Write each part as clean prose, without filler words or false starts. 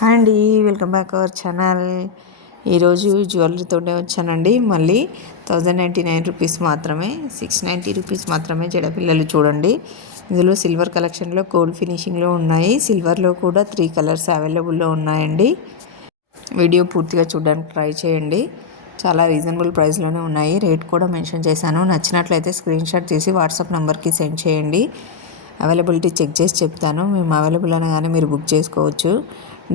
Hi అండి, welcome back our channel. ఈరోజు జ్యువెలరీతోనే వచ్చానండి. మళ్ళీ 1099 రూపీస్ మాత్రమే, 690 రూపీస్ మాత్రమే జడపిల్లలు చూడండి. ఇందులో సిల్వర్ కలెక్షన్లో గోల్డ్ ఫినిషింగ్లో ఉన్నాయి. సిల్వర్లో కూడా 3 కలర్స్ అవైలబుల్లో ఉన్నాయండి. వీడియో పూర్తిగా చూడడానికి ట్రై చేయండి. చాలా రీజనబుల్ ప్రైస్లోనే ఉన్నాయి. రేట్ కూడా మెన్షన్ చేశాను. నచ్చినట్లయితే స్క్రీన్ షాట్ తీసి వాట్సాప్ నెంబర్కి సెండ్ చేయండి. అవైలబిలిటీ చెక్ చేసి చెప్తాను. మేము అవైలబుల్ అనగానే మీరు బుక్ చేసుకోవచ్చు.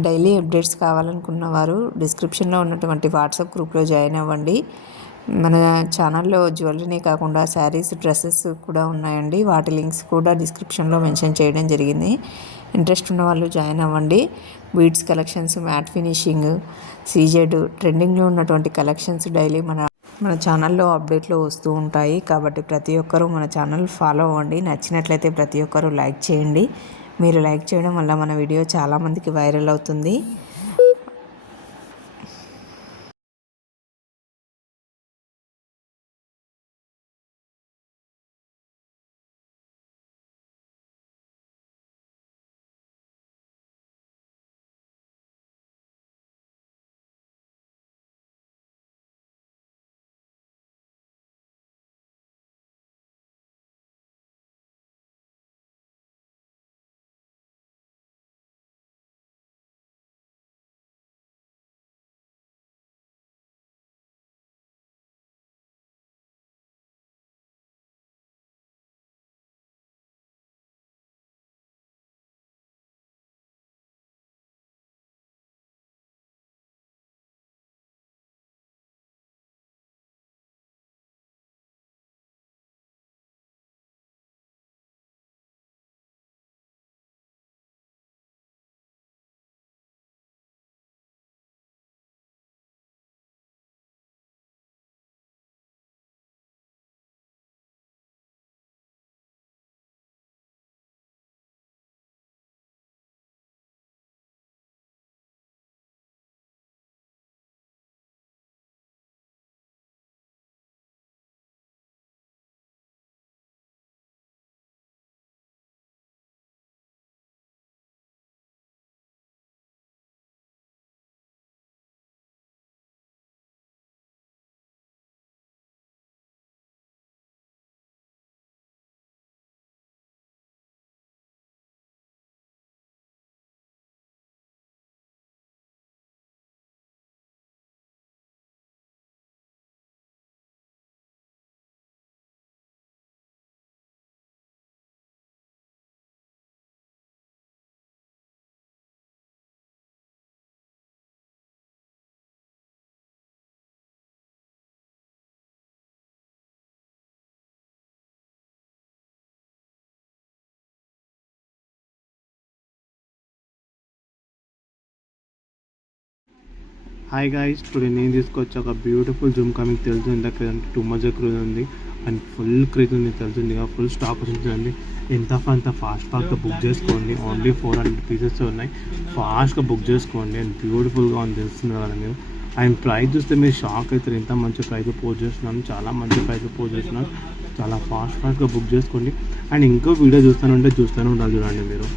డైలీ అప్డేట్స్ కావాలనుకున్న వారు డిస్క్రిప్షన్లో ఉన్నటువంటి వాట్సాప్ గ్రూప్లో జాయిన్ అవ్వండి. మన ఛానల్లో జ్యువెలరీనే కాకుండా శారీస్, డ్రెస్సెస్ కూడా ఉన్నాయండి. వాటి లింక్స్ కూడా డిస్క్రిప్షన్లో మెన్షన్ చేయడం జరిగింది. ఇంట్రెస్ట్ ఉన్న వాళ్ళు జాయిన్ అవ్వండి. Beads collections, matte finishing, CZ ట్రెండింగ్లో ఉన్నటువంటి కలెక్షన్స్ డైలీ మన ఛానల్లో అప్డేట్లో వస్తూ ఉంటాయి. కాబట్టి ప్రతి ఒక్కరూ మన ఛానల్ ఫాలో అవ్వండి. నచ్చినట్లయితే ప్రతి ఒక్కరూ లైక్ చేయండి. మీరు లైక్ చేయడం వల్ల మన వీడియో చాలామందికి వైరల్ అవుతుంది. హాయ్ గైస్, టుడే నేను తీసుకొచ్చి ఒక బ్యూటిఫుల్ జూమ్ కమింగ్ తెలుస్తుంది. ఇందాక టూ మచ్ క్రూజ్ ఉంది అండ్ ఫుల్ క్రేజ్ ఉంది తెలుస్తుంది. ఫుల్ స్టాక్ వచ్చిందండి. ఎంత ఫాస్ట్గా బుక్ చేసుకోండి. ఓన్లీ 400 పీసెస్ ఉన్నాయి. ఫాస్ట్గా బుక్ చేసుకోండి అండ్ బ్యూటిఫుల్గా ఉంది తెలుస్తుంది కదా మీరు. అండ్ ప్రైస్ చూస్తే మీరు షాక్ అవుతారు. ఎంత మంచి ప్రైస్ పోస్ట్ చేస్తున్నాను, చాలా మంచి ప్రైస్ పోస్ట్ చేస్తున్నాను. చాలా ఫాస్ట్గా బుక్ చేసుకోండి. అండ్ ఇంకో వీడియో చూస్తూనే ఉండాలి చూడండి మీరు.